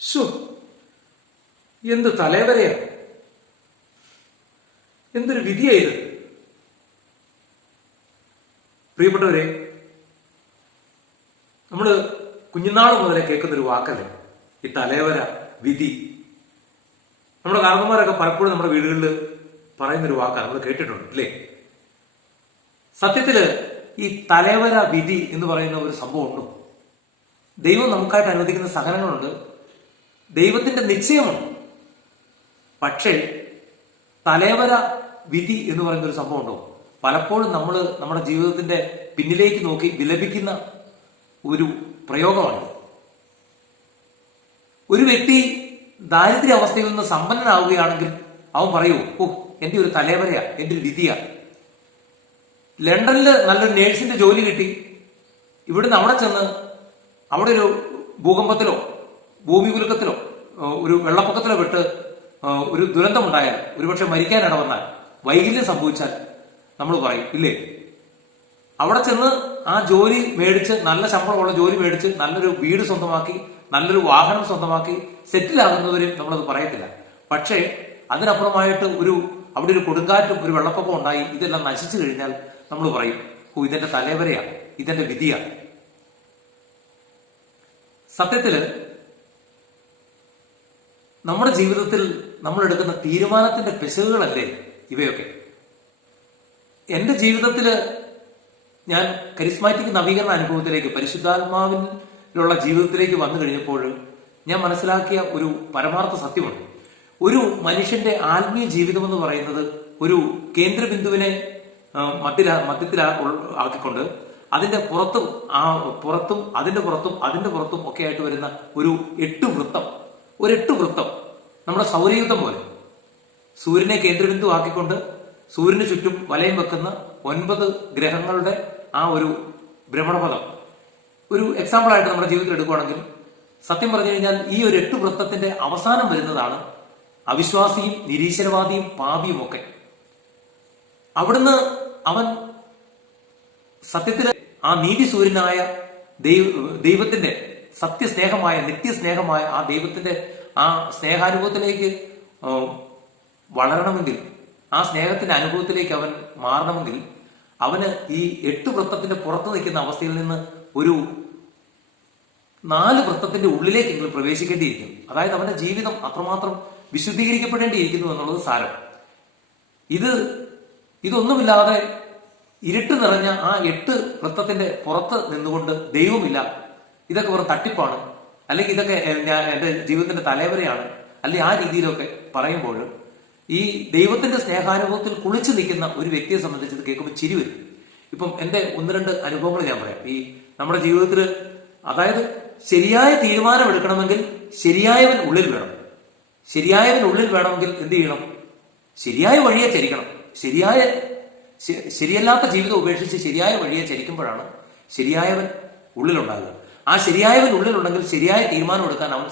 ശോ, എന്ത് തലവരെയാ, എന്തൊരു വിധിയായത്. പ്രിയപ്പെട്ടവരെ, നമ്മള് കുഞ്ഞുനാൾ മുതലേ കേൾക്കുന്നൊരു വാക്കല്ലേ ഈ തലവര, വിധി. നമ്മുടെ കാരണന്മാരൊക്കെ പലപ്പോഴും നമ്മുടെ വീടുകളിൽ പറയുന്നൊരു വാക്കാണ്, നമ്മൾ കേട്ടിട്ടുണ്ട് അല്ലേ. സത്യത്തില് ഈ തലവര, വിധി എന്ന് പറയുന്ന ഒരു സംഭവം ഉണ്ടോ? ദൈവം നമുക്കായിട്ട് അനുവദിക്കുന്ന സഹനങ്ങളുണ്ട്, ദൈവത്തിന്റെ നിശ്ചയമുണ്ട്. പക്ഷേ തലവര, വിധി എന്ന് പറയുന്ന ഒരു സംഭവം ഉണ്ടോ? പലപ്പോഴും നമ്മൾ നമ്മുടെ ജീവിതത്തിന്റെ പിന്നിലേക്ക് നോക്കി വിലപിക്കുന്ന ഒരു പ്രയോഗമാണ്. ഒരു വ്യക്തി ദാരിദ്ര്യ അവസ്ഥയിൽ നിന്ന് സമ്പന്നനാവുകയാണെങ്കിൽ അവൻ പറയൂ, ഓ എന്റെ ഒരു തലവരയാ, എന്റെ ഒരു വിധിയാ. ലണ്ടനിൽ നല്ലൊരു നേഴ്സിന്റെ ജോലി കിട്ടി, ഇവിടുന്ന് അവിടെ ചെന്ന് അവിടെ ഒരു ഭൂകമ്പത്തിലോ ഭൂമികുലുക്കത്തിലോ ഒരു വെള്ളപ്പൊക്കത്തിലോ പെട്ട് ഒരു ദുരന്തമുണ്ടായാൽ, ഒരുപക്ഷെ മരിക്കാൻ ഇടവന്നാൽ, വൈകല്യം സംഭവിച്ചാൽ നമ്മൾ പറയും ഇല്ലേ, അവിടെ ചെന്ന് ആ ജോലി മേടിച്ച്, നല്ല ശമ്പളമുള്ള ജോലി മേടിച്ച്, നല്ലൊരു വീട് സ്വന്തമാക്കി, നല്ലൊരു വാഹനം സ്വന്തമാക്കി സെറ്റിലാകുന്നവരും നമ്മളത് പറയത്തില്ല. പക്ഷേ അതിനപ്പുറമായിട്ട് അവിടെ ഒരു കൊടുങ്കാറ്റും ഒരു വെള്ളപ്പൊക്കം ഉണ്ടായി, ഇതെല്ലാം നശിച്ചു കഴിഞ്ഞാൽ നമ്മൾ പറയും, ഓ ഇതെന്റെ തലവരയാ, ഇതെന്റെ വിധിയാ. സത്യത്തില് നമ്മുടെ ജീവിതത്തിൽ നമ്മൾ എടുക്കുന്ന തീരുമാനത്തിന്റെ പിശകുകളല്ലേ ഇവയൊക്കെ. എന്റെ ജീവിതത്തില് ഞാൻ കരിസ്മാറ്റിക് നവീകരണ അനുഭവത്തിലേക്ക്, പരിശുദ്ധാത്മാവിലുള്ള ജീവിതത്തിലേക്ക് വന്നു കഴിഞ്ഞപ്പോൾ ഞാൻ മനസ്സിലാക്കിയ ഒരു പരമാർത്ഥ സത്യമുണ്ട്. ഒരു മനുഷ്യന്റെ ആത്മീയ ജീവിതം എന്ന് പറയുന്നത് ഒരു കേന്ദ്രബിന്ദുവിനെ മധ്യത്തിൽ ആക്കിക്കൊണ്ട് അതിന്റെ പുറത്തും അതിന്റെ പുറത്തും ഒക്കെ ആയിട്ട് വരുന്ന ഒരു 8 വൃത്തം, നമ്മുടെ സൗരയുദ്ധം പോലെ സൂര്യനെ കേന്ദ്രബിന്ദു ആക്കിക്കൊണ്ട് സൂര്യന് ചുറ്റും വലയം വെക്കുന്ന 9 ഗ്രഹങ്ങളുടെ ആ ഒരു ഭ്രമണപഥം ഒരു എക്സാമ്പിൾ ആയിട്ട് നമ്മുടെ ജീവിതത്തിൽ എടുക്കുകയാണെങ്കിൽ, സത്യം പറഞ്ഞു കഴിഞ്ഞാൽ ഈ ഒരു 8 വൃത്തത്തിന്റെ അവസാനം വരുന്നതാണ് അവിശ്വാസിയും നിരീശ്വരവാദിയും പാപിയും ഒക്കെ. അവിടുന്ന് അവൻ സത്യത്തിൽ ആ നീതി സൂര്യനായ ദൈവത്തിന്റെ സത്യസ്നേഹമായ, നിത്യസ്നേഹമായ ആ ദൈവത്തിന്റെ ആ സ്നേഹാനുഭവത്തിലേക്ക് വളരണമെങ്കിൽ, ആ സ്നേഹത്തിന്റെ അനുഭവത്തിലേക്ക് അവൻ മാറണമെങ്കിൽ, അവന് ഈ 8 വൃത്തത്തിന്റെ പുറത്ത് നിൽക്കുന്ന അവസ്ഥയിൽ നിന്ന് ഒരു 4 വൃത്തത്തിന്റെ ഉള്ളിലേക്കെങ്കിലും പ്രവേശിക്കേണ്ടിയിരിക്കും. അതായത് അവന്റെ ജീവിതം അത്രമാത്രം വിശുദ്ധീകരിക്കപ്പെടേണ്ടിയിരിക്കുന്നു എന്നുള്ളത് സാരം. ഇതൊന്നുമില്ലാതെ ഇരുട്ട് നിറഞ്ഞ ആ 8 വൃത്തത്തിന്റെ പുറത്ത് നിന്നുകൊണ്ട് ദൈവമില്ല, ഇതൊക്കെ വെറും തട്ടിപ്പാണ്, അല്ലെങ്കിൽ ഇതൊക്കെ എന്റെ ജീവിതത്തിന്റെ തലവരെയാണ്, അല്ലെങ്കിൽ ആ രീതിയിലൊക്കെ പറയുമ്പോൾ ഈ ദൈവത്തിന്റെ സ്നേഹാനുഭവത്തിൽ കുളിച്ചു നിൽക്കുന്ന ഒരു വ്യക്തിയെ സംബന്ധിച്ച് ഇത് കേൾക്കുമ്പോൾ ചിരി വരും. ഇപ്പം എന്റെ 1-2 അനുഭവങ്ങൾ ഞാൻ പറയാം. ഈ നമ്മുടെ ജീവിതത്തിൽ, അതായത് ശരിയായ തീരുമാനം എടുക്കണമെങ്കിൽ ശരിയായവൻ ഉള്ളിൽ വേണം. ശരിയായവൻ ഉള്ളിൽ വേണമെങ്കിൽ എന്ത് ചെയ്യണം? ശരിയായ വഴിയെ ചരിക്കണം. ശരിയല്ലാത്ത ജീവിതം ഉപേക്ഷിച്ച് ശരിയായ വഴിയെ ചരിക്കുമ്പോഴാണ് ശരിയായവൻ ഉള്ളിലുണ്ടാകുക. ആ ശരിയായവൻ ഉള്ളിലുണ്ടെങ്കിൽ ശരിയായ തീരുമാനം എടുക്കാൻ അവൻ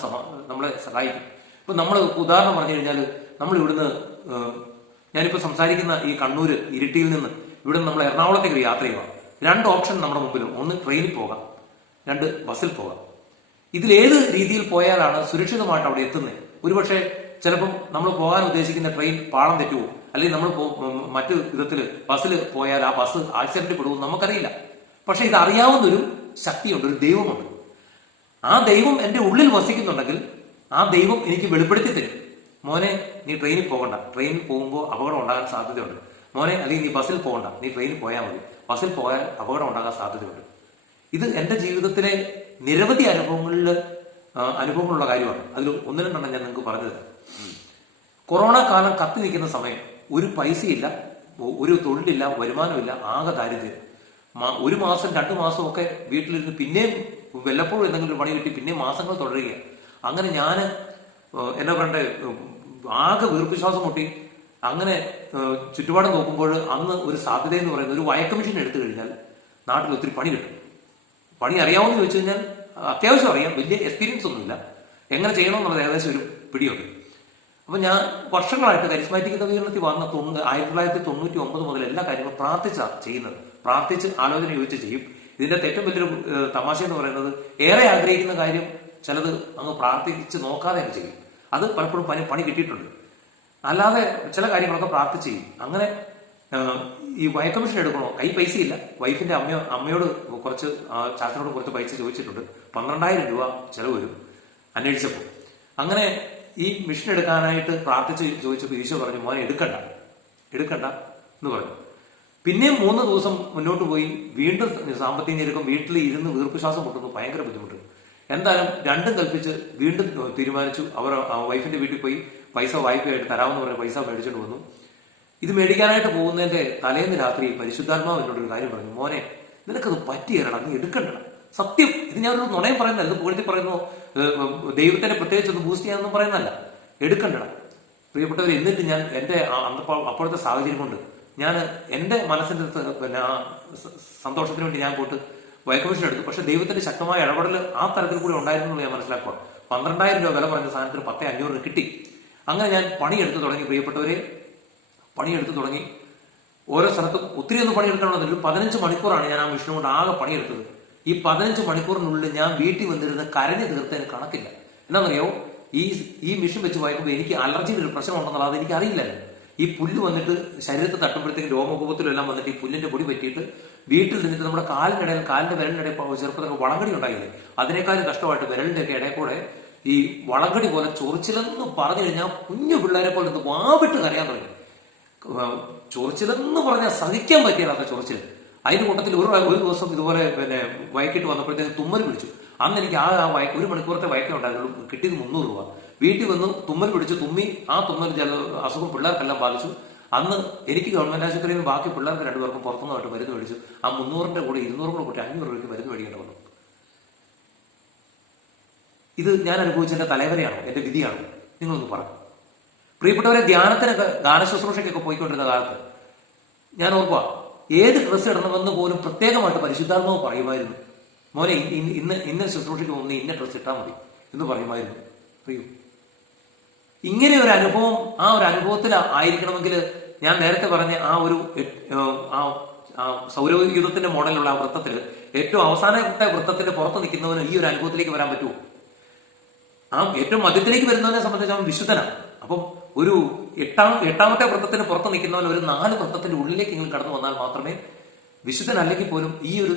നമ്മളെ സഹായിക്കും. ഇപ്പൊ നമ്മൾ ഉദാഹരണം പറഞ്ഞു കഴിഞ്ഞാൽ, നമ്മൾ ഇവിടുന്ന്, ഞാനിപ്പോ സംസാരിക്കുന്ന ഈ കണ്ണൂര് ഇരിട്ടിയിൽ നിന്ന് ഇവിടുന്ന് നമ്മൾ എറണാകുളത്തേക്ക് ഒരു യാത്ര ചെയ്യുക. 2 ഓപ്ഷൻ നമ്മുടെ മുമ്പിൽ, ഒന്ന് ട്രെയിനിൽ പോകാം, 2 ബസ്സിൽ പോകാം. ഇതിലേത് രീതിയിൽ പോയാലാണ് സുരക്ഷിതമായിട്ട് അവിടെ എത്തുന്നത്? ഒരുപക്ഷെ ചിലപ്പം നമ്മൾ പോകാൻ ഉദ്ദേശിക്കുന്ന ട്രെയിൻ പാളം തെറ്റുപോകും, അല്ലെങ്കിൽ നമ്മൾ മറ്റു വിധത്തിൽ ബസ്സിൽ പോയാൽ ആ ബസ് ആക്സിഡന്റ് പെടുവും, നമുക്കറിയില്ല. പക്ഷെ ഇത് അറിയാവുന്നൊരു ശക്തിയുണ്ട്, ഒരു ദൈവമുണ്ട്. ആ ദൈവം എന്റെ ഉള്ളിൽ വസിക്കുന്നുണ്ടെങ്കിൽ ആ ദൈവം എനിക്ക് വെളിപ്പെടുത്തി തരും. മോനെ, നീ ട്രെയിനിൽ പോകണ്ട, ട്രെയിനിൽ പോകുമ്പോൾ അപകടം ഉണ്ടാകാൻ സാധ്യതയുണ്ട്. മോനെ, അല്ലെങ്കിൽ നീ ബസ്സിൽ പോകണ്ട, നീ ട്രെയിനിൽ പോയാൽ മതി, ബസ്സിൽ പോയാൽ അപകടം ഉണ്ടാകാൻ സാധ്യതയുണ്ട്. ഇത് എന്റെ ജീവിതത്തിലെ നിരവധി അനുഭവങ്ങളുള്ള കാര്യമാണ്. അതിൽ 1-2 ഞാൻ നിങ്ങൾക്ക് പറഞ്ഞു തരാം. കൊറോണ കാലം കത്തി നിൽക്കുന്ന സമയം, ഒരു പൈസയില്ല, ഒരു തൊഴിലില്ല, വരുമാനമില്ല, ആകെ ദാരിദ്ര്യം. 1 മാസം 2 മാസം ഒക്കെ വീട്ടിലിരുന്ന് പിന്നെയും വല്ലപ്പോഴും എന്തെങ്കിലും പണി കിട്ടി പിന്നെയും മാസങ്ങൾ തുടരുകയാണ്. അങ്ങനെ ഞാൻ എന്നാ പറയണ്ടേ, ആകെ വീർപ്പിശ്വാസം മുട്ടി. അങ്ങനെ ചുറ്റുപാട് നോക്കുമ്പോൾ അന്ന് ഒരു സാധ്യത എന്ന് പറയുന്നത്, ഒരു വയക്ക് മെഷീൻ എടുത്തു കഴിഞ്ഞാൽ നാട്ടിൽ ഒത്തിരി പണി കിട്ടും. പണി അറിയാമെന്ന് ചോദിച്ചു കഴിഞ്ഞാൽ അത്യാവശ്യം അറിയാം, വലിയ എക്സ്പീരിയൻസ് ഒന്നുമില്ല, എങ്ങനെ ചെയ്യണമെന്നുള്ളത് ഏകദേശം ഒരു പിടിയുണ്ട്. അപ്പൊ ഞാൻ വർഷങ്ങളായിട്ട് കരിസ്മാറ്റിക് നവീകരണത്തിൽ വന്ന 1999 മുതൽ എല്ലാ കാര്യങ്ങളും പ്രാർത്ഥിച്ചാണ് ചെയ്യുന്നത്. പ്രാർത്ഥിച്ച് ആലോചന ചോദിച്ച് ചെയ്യും. ഇതിന്റെ ഏറ്റവും വലിയൊരു തമാശ എന്ന് പറയുന്നത്, ഏറെ ആഗ്രഹിക്കുന്ന കാര്യം ചിലത് അങ്ങ് പ്രാർത്ഥിച്ച് നോക്കാതെ അങ്ങ് ചെയ്യും. അത് പലപ്പോഴും പണി കിട്ടിയിട്ടുണ്ട്. അല്ലാതെ ചില കാര്യങ്ങളൊക്കെ പ്രാർത്ഥിച്ച് ചെയ്യും. അങ്ങനെ ഈ വയക്കമിഷൻ എടുക്കണോ, കൈ പൈസയില്ല. വൈഫിന്റെ അമ്മയോട് കുറച്ച്, ചാച്ചനോട് കുറച്ച് പൈസ ചോദിച്ചിട്ടുണ്ട്. 12,000 രൂപ ചെലവ് വരും അന്വേഷിച്ചപ്പോൾ. അങ്ങനെ ഈ മിഷൻ എടുക്കാനായിട്ട് പ്രാർത്ഥിച്ച് ചോദിച്ചപ്പോൾ ഈശോ പറഞ്ഞു, മോനെ എടുക്കണ്ട എന്ന് പറഞ്ഞു. പിന്നെയും 3 ദിവസം മുന്നോട്ട് പോയി. വീണ്ടും സാമ്പത്തിക ഞെരുക്കം, വീട്ടിൽ ഇരുന്ന് വീർപ്പ് ശ്വാസം മുട്ടുന്നു, ഭയങ്കര ബുദ്ധിമുട്ട്. എന്തായാലും രണ്ടും കൽപ്പിച്ച് വീണ്ടും തീരുമാനിച്ചു. അവർ വൈഫിന്റെ വീട്ടിൽ പോയി പൈസ വായ്പയായിട്ട് തരാമെന്ന് പറഞ്ഞ പൈസ മേടിച്ചോണ്ട് വന്നു. ഇത് മേടിക്കാനായിട്ട് പോകുന്നതിന്റെ തലേന്ന് രാത്രി പരിശുദ്ധാത്മാവ് എന്നോടൊരു കാര്യം പറഞ്ഞു, മോനെ നിനക്കത് പറ്റിയല്ല, നീ എടുക്കണ്ട. സത്യം, ഇത് ഞാനൊരു നുണയും പറയുന്നല്ല, ഇത് പുകഴ്ത്തി പറയുന്നു, ദൈവത്തിന്റെ പ്രത്യേകിച്ച് ഒന്ന് ബൂസ്റ്റ് ചെയ്യാനൊന്നും പറയുന്നല്ല. എടുക്കണ്ട പ്രിയപ്പെട്ടവർ. എന്നിട്ട് ഞാൻ എന്റെ അപ്പോഴത്തെ സാഹചര്യം കൊണ്ട് ഞാൻ എന്റെ മനസ്സിന്റെ സന്തോഷത്തിന് വേണ്ടി ഞാൻ പോയിട്ട് വയക്കമിഷൻ എടുത്തു. പക്ഷെ ദൈവത്തിന്റെ ശക്തമായ ഇടപെടൽ ആ തരത്തിൽ കൂടി ഉണ്ടായിരുന്നു ഞാൻ മനസ്സിലാക്കുക. 12,000 രൂപ വില പറഞ്ഞ സാധനത്തിന് 10,500 കിട്ടി. അങ്ങനെ ഞാൻ പണിയെടുത്ത് തുടങ്ങി. പ്രിയപ്പെട്ടവരെ, പണിയെടുത്ത് തുടങ്ങി. ഓരോ സ്ഥലത്തും ഒത്തിരി ഒന്നും പണിയെടുക്കണമെന്നില്ല. 15 മണിക്കൂറാണ് ഞാൻ ആ മിഷൻ കൊണ്ട് ആകെ പണിയെടുത്തത്. ഈ 15 മണിക്കൂറിനുള്ളിൽ ഞാൻ വീട്ടിൽ വന്നിരുന്ന് കരഞ്ഞു തീർത്തതിന് കണക്കില്ല. എന്താണെന്നറിയോ, ഈ മിഷൻ വെച്ച് വായിക്കുമ്പോൾ എനിക്ക് അലർജിയുടെ ഒരു പ്രശ്നം ഉണ്ടെന്നുള്ളത് അത് എനിക്ക് അറിയില്ലായിരുന്നു. ഈ പുല്ല് വന്നിട്ട് ശരീരത്തിൽ തട്ടുമ്പോഴത്തേക്ക് രോമകൂപത്തിലും എല്ലാം വന്നിട്ട് ഈ പുല്ലിന്റെ പൊടി പറ്റിയിട്ട് വീട്ടിൽ നിന്നിട്ട് നമ്മുടെ കാലിന്റെ വിരലിനിടയിൽ ചെറുപ്പത്തൊക്കെ വളങ്കടി ഉണ്ടായില്ലേ, അതിനേക്കാളും കഷ്ടമായിട്ട് വിരലിന്റെ ഒക്കെ ഇടയിൽ കൂടെ ഈ വളങ്കടി പോലെ ചൊറിച്ചിലെന്ന് പറഞ്ഞു കഴിഞ്ഞാൽ കുഞ്ഞു പിള്ളേരെ പോലെ വാവിട്ട് കരയാൻ തുടങ്ങി. ചൊറിച്ചിലെന്ന് പറഞ്ഞാൽ സഹിക്കാൻ പറ്റിയാലാത്ത ചൊറിച്ചിൽ. അതിന്റെ കൂട്ടത്തിൽ ഒരു ദിവസം ഇതുപോലെ വൈകിട്ട് വന്നപ്പോഴത്തേക്ക് തുമ്മൽ പിടിച്ചു. അന്ന് എനിക്ക് ഒരു മണിക്കൂറത്തെ വയക്കേ ഉണ്ടായിരുന്നുള്ളൂ. കിട്ടിയത് 300 രൂപ. വീട്ടിൽ വന്ന് തുമ്മൽ പിടിച്ച് തുമ്മി. ആ തുമ്മൽ അസുഖം പിള്ളേർക്കെല്ലാം ബാധിച്ചു. അന്ന് എനിക്ക് ഗവൺമെന്റ് ആശുപത്രിയിൽ നിന്ന് ബാക്കി പിള്ളേർക്ക് 2 പേർക്കും പുറത്തുനിന്നായിട്ട് മരുന്ന് മേടിച്ചു. ആ 300ന്റെ കൂടെ 200 കൂടെ കൂട്ടി 500 രൂപയ്ക്ക് മരുന്ന് മേടിക്കേണ്ടി വന്നു. ഇത് ഞാൻ അനുഭവിച്ചതിന്റെ തലവരെയാണോ, എന്റെ വിധിയാണോ? നിങ്ങളൊന്ന് പറ. പ്രിയപ്പെട്ടവരെ, ധ്യാനത്തിനൊക്കെ ഗാനശുശ്രൂഷയ്ക്കൊക്കെ പോയിക്കൊണ്ടിരുന്ന കാലത്ത് ഞാൻ ഓർക്കുക, ഏത് ഡ്രസ്സ് ഇടണമെന്ന് പോലും പ്രത്യേകമായിട്ട് പരിശുദ്ധാത്മാവ് പറയുമായിരുന്നു. മോനെ ഇന്ന ശുശ്രൂഷയ്ക്ക് പോകുന്ന ഇന്ന ഡ്രസ്സ് ഇട്ടാൽ മതി എന്ന് പറയുമായിരുന്നു. അറിയൂ, ഇങ്ങനെ ഒരു അനുഭവം, ആ ഒരു അനുഭവത്തിൽ ആയിരിക്കണമെങ്കിൽ ഞാൻ നേരത്തെ പറഞ്ഞ സൗരയുധത്തിന്റെ മോഡലുള്ള ആ വൃത്തത്തിൽ ഏറ്റവും അവസാനത്തെ വൃത്തത്തിന്റെ പുറത്ത് നിൽക്കുന്നവന് ഈ ഒരു അനുഭവത്തിലേക്ക് വരാൻ പറ്റുമോ? ആ ഏറ്റവും മധ്യത്തിലേക്ക് വരുന്നവനെ സംബന്ധിച്ച് അവൻ വിശുദ്ധനാണ്. അപ്പം ഒരു എട്ടാമത്തെ വൃത്തത്തിന് പുറത്ത് നിൽക്കുന്നവൻ ഒരു 4 വൃത്തത്തിന്റെ ഉള്ളിലേക്ക് നിങ്ങൾ കടന്നു വന്നാൽ മാത്രമേ വിശുദ്ധനല്ലെങ്കിൽ പോലും ഈ ഒരു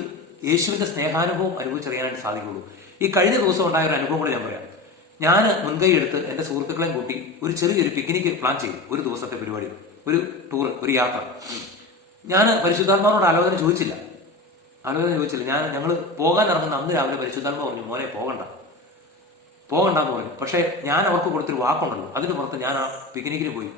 യേശുവിന്റെ സ്നേഹാനുഭവം അനുഭവിച്ചറിയാനായിട്ട് സാധിക്കുള്ളൂ. ഈ കഴിഞ്ഞ ദിവസം ഉണ്ടായ ഒരു അനുഭവം കൂടെ ഞാൻ പറയാം. ഞാൻ മുൻകൈ എടുത്ത് എന്റെ സുഹൃത്തുക്കളെയും കൂട്ടി ഒരു ചെറിയൊരു പിക്നിക് പ്ലാൻ ചെയ്തു. ഒരു ദിവസത്തെ പരിപാടി, ഒരു ടൂർ, ഒരു യാത്ര. ഞാൻ പരിശുദ്ധാത്മാവിനോട് ആലോചന ചോദിച്ചില്ല. ഞങ്ങൾ പോകാൻ ഇറങ്ങുന്ന അന്ന് രാവിലെ പരിശുദ്ധാത്മാവ് പറഞ്ഞു, മോനെ പോകണ്ടെന്ന് പറഞ്ഞു. പക്ഷെ ഞാൻ അവർക്ക് കൊടുത്തൊരു വാക്കുണ്ടല്ലോ, അതിന് പുറത്ത് ഞാൻ ആ പിക്നിക്കിന് പോയി.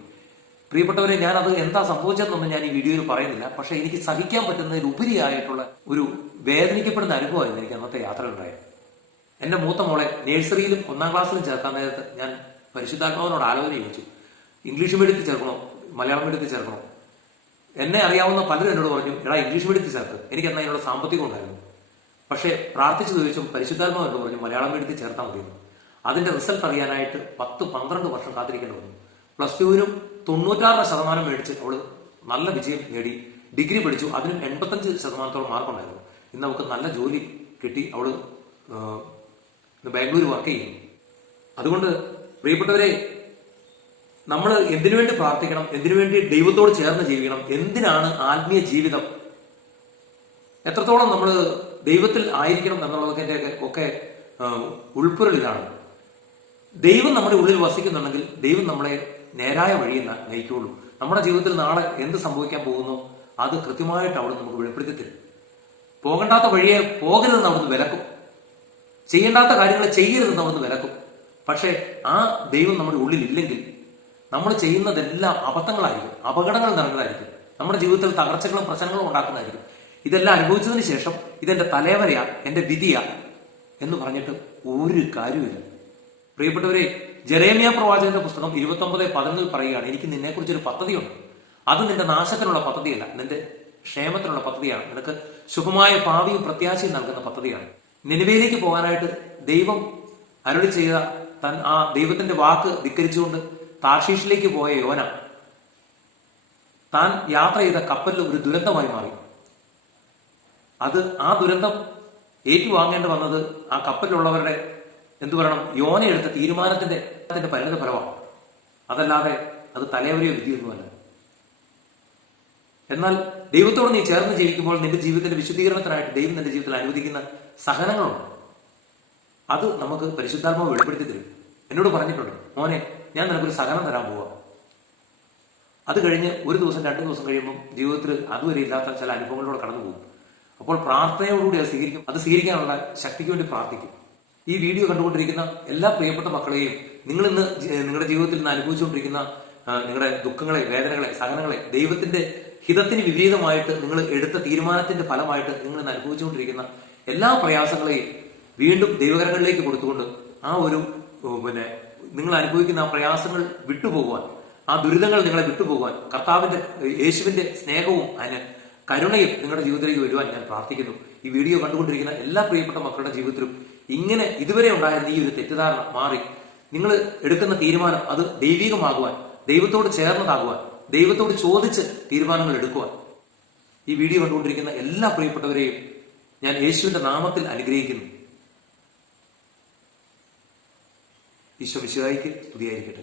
പ്രിയപ്പെട്ടവരെ, ഞാനത് എന്താ സംഭവിച്ചതെന്നൊന്നും ഞാൻ ഈ വീഡിയോയിൽ പറയുന്നില്ല. പക്ഷെ എനിക്ക് സഹിക്കാൻ പറ്റുന്നതിലുപരിയായിട്ടുള്ള ഒരു വേദനിക്കപ്പെടുന്ന അനുഭവമായിരുന്നു എനിക്ക് അന്നത്തെ യാത്രയുണ്ടായത്. എന്റെ മൂത്ത മോളെ നഴ്സറിയിലും 1ാം ക്ലാസ്സിലും ചേർക്കാൻ നേരത്ത് ഞാൻ പരിശുദ്ധാത്മാവിനോട് ആലോചന ചോദിച്ചു, ഇംഗ്ലീഷ് മീഡിയത്തിൽ ചേർക്കണോ മലയാളം മീഡിയത്തിൽ ചേർക്കണോ? എന്നെ അറിയാവുന്ന പലരും എന്നോട് പറഞ്ഞു, എടാ ഇംഗ്ലീഷ് മീഡിയത്തിൽ ചേർക്ക്. എനിക്ക് എന്നാൽ അതിനുള്ള സാമ്പത്തികം ഉണ്ടായിരുന്നു. പക്ഷെ പ്രാർത്ഥിച്ചു ചോദിച്ചു പരിശുദ്ധാത്മാവ് എന്ന് പറഞ്ഞു മലയാളം മീഡിയത്തിൽ ചേർത്താൽ മതിയെന്ന്. അതിന്റെ റിസൾട്ട് അറിയാനായിട്ട് 10-12 വർഷം കാത്തിരിക്കേണ്ടി വന്നു. +2-നും 96% മേടിച്ച് അവള് നല്ല വിജയം നേടി. ഡിഗ്രി പഠിച്ചു, അതിനും 85% മാർക്കുണ്ടായിരുന്നു. ഇന്ന് അവൾക്ക് നല്ല ജോലി കിട്ടി. അവള് ബാംഗ്ലൂർ വർക്ക് ചെയ്യുന്നു. അതുകൊണ്ട് പ്രിയപ്പെട്ടവരെ, നമ്മൾ എന്തിനു വേണ്ടി പ്രാർത്ഥിക്കണം, എന്തിനു വേണ്ടി ദൈവത്തോട് ചേർന്ന് ജീവിക്കണം, എന്തിനാണ് ആത്മീയ ജീവിതം, എത്രത്തോളം നമ്മൾ ദൈവത്തിൽ ആയിരിക്കണം എന്നുള്ളതിന്റെ ഒക്കെ ഉൾപ്പൊരുളിലാണ്. ദൈവം നമ്മുടെ ഉള്ളിൽ വസിക്കുന്നുണ്ടെങ്കിൽ ദൈവം നമ്മളെ നേരായ വഴിയിൽ നയിക്കുള്ളൂ. നമ്മുടെ ജീവിതത്തിൽ നാളെ എന്ത് സംഭവിക്കാൻ പോകുന്നു അത് കൃത്യമായിട്ട് അവിടെ നമുക്ക് വെളിപ്പെടുത്തി തരും. പോകണ്ടാത്ത വഴിയെ പോകരുതെന്ന് അവിടുന്ന് വിലക്കും, ചെയ്യേണ്ടാത്ത കാര്യങ്ങൾ ചെയ്യരുതെന്ന് അവിടുന്ന് വിലക്കും. പക്ഷെ ആ ദൈവം നമ്മുടെ ഉള്ളിൽ ഇല്ലെങ്കിൽ നമ്മൾ ചെയ്യുന്നതെല്ലാം അബദ്ധങ്ങളായിരിക്കും, അപകടങ്ങൾ നിറഞ്ഞതായിരിക്കും, നമ്മുടെ ജീവിതത്തിൽ തകർച്ചകളും പ്രശ്നങ്ങളും ഉണ്ടാക്കുന്നതായിരിക്കും. ഇതെല്ലാം അനുഭവിച്ചതിന് ശേഷം ഇതെന്റെ തലവരെയാ, എന്റെ വിധിയാ എന്ന് പറഞ്ഞിട്ട് ഒരു കാര്യമില്ല. പ്രിയപ്പെട്ടവരെ, ജെറേമിയ പ്രവാചകന്റെ പുസ്തകം 29:11 പറയുകയാണ്, എനിക്ക് നിന്നെക്കുറിച്ചൊരു പദ്ധതിയുണ്ട്. അത് നിന്റെ നാശത്തിനുള്ള പദ്ധതിയല്ല, നിന്റെ ക്ഷേമത്തിനുള്ള പദ്ധതിയാണ്. നിനക്ക് ശുഭമായ ഭാവിയും പ്രത്യാശയും നൽകുന്ന പദ്ധതിയാണ്. നിനിവയിലേക്ക് പോകാനായിട്ട് ദൈവം അരുളി ചെയ്ത ആ ദൈവത്തിന്റെ വാക്ക് ധിക്കരിച്ചുകൊണ്ട് താർഷീഷിലേക്ക് പോയ യോന താൻ യാത്ര ചെയ്ത കപ്പലിൽ ഒരു ദുരന്തമായി മാറി. ആ ദുരന്തം ഏറ്റുവാങ്ങേണ്ടി വന്നത് ആ കപ്പലിലുള്ളവരുടെ എന്തു പറയണം, യോന എടുത്ത തീരുമാനത്തിന്റെ പരിണിത ഫലമാണ്. അതല്ലാതെ അത് തലവരെയോ വിധിയൊന്നുമല്ല. എന്നാൽ ദൈവത്തോട് നീ ചേർന്ന് ജീവിക്കുമ്പോൾ നിന്റെ ജീവിതത്തിന്റെ വിശുദ്ധീകരണത്തിനായിട്ട് ദൈവം നിന്റെ ജീവിതത്തിൽ അനുവദിക്കുന്ന സഹനങ്ങളുണ്ട്. അത് നമുക്ക് പരിശുദ്ധാത്മാവ് വെളിപ്പെടുത്തി തരും. എന്നോട് പറഞ്ഞിട്ടുണ്ട്, മോനെ ഞാൻ നിനക്കൊരു സഹനം തരാൻ പോവാ. അത് കഴിഞ്ഞ് 1 ദിവസം 2 ദിവസം കഴിയുമ്പോൾ ജീവിതത്തിൽ അതുവരെ ഇല്ലാത്ത ചില അനുഭവങ്ങളിലൂടെ കടന്നു പോകും. അപ്പോൾ പ്രാർത്ഥനയോടുകൂടി അത് സ്വീകരിക്കും. അത് സ്വീകരിക്കാനുള്ള ശക്തിക്ക് വേണ്ടി പ്രാർത്ഥിക്കും. ഈ വീഡിയോ കണ്ടുകൊണ്ടിരിക്കുന്ന എല്ലാ പ്രിയപ്പെട്ട മക്കളെയും നിങ്ങൾ ഇന്ന് നിങ്ങളുടെ ജീവിതത്തിൽ നിന്ന് അനുഭവിച്ചുകൊണ്ടിരിക്കുന്ന നിങ്ങളുടെ ദുഃഖങ്ങളെ, വേദനകളെ, സഹനങ്ങളെ ദൈവത്തിന്റെ ഹിതത്തിന് വിപരീതമായിട്ട് നിങ്ങൾ എടുത്ത തീരുമാനത്തിന്റെ ഫലമായിട്ട് നിങ്ങൾ ഇന്ന് അനുഭവിച്ചുകൊണ്ടിരിക്കുന്ന എല്ലാ പ്രയാസങ്ങളെയും വീണ്ടും ദൈവകരങ്ങളിലേക്ക് കൊടുത്തുകൊണ്ട് ആ ഒരു നിങ്ങൾ അനുഭവിക്കുന്ന ആ പ്രയാസങ്ങൾ വിട്ടുപോകുവാൻ, ആ ദുരിതങ്ങൾ നിങ്ങളെ വിട്ടുപോകുവാൻ കർത്താവിന്റെ യേശുവിന്റെ സ്നേഹവും അതിന് കരുണയും നിങ്ങളുടെ ജീവിതത്തിലേക്ക് വരുവാൻ ഞാൻ പ്രാർത്ഥിക്കുന്നു. ഈ വീഡിയോ കണ്ടുകൊണ്ടിരിക്കുന്ന എല്ലാ പ്രിയപ്പെട്ട മക്കളുടെ ജീവിതത്തിലും ഇങ്ങനെ ഇതുവരെ ഉണ്ടായിരുന്ന ഈ ഒരു തെറ്റിദ്ധാരണ മാറി നിങ്ങൾ എടുക്കുന്ന തീരുമാനം അത് ദൈവികമാകുവാൻ, ദൈവത്തോട് ചേർന്നതാകുവാൻ, ദൈവത്തോട് ചോദിച്ച് തീരുമാനങ്ങൾ എടുക്കുവാൻ ഈ വീഡിയോ കണ്ടുകൊണ്ടിരിക്കുന്ന എല്ലാ പ്രിയപ്പെട്ടവരെയും ഞാൻ യേശുവിന്റെ നാമത്തിൽ അനുഗ്രഹിക്കുന്നു. ഈശോ മിശിഹായ്ക്ക് സ്തുതിയായിരിക്കട്ടെ.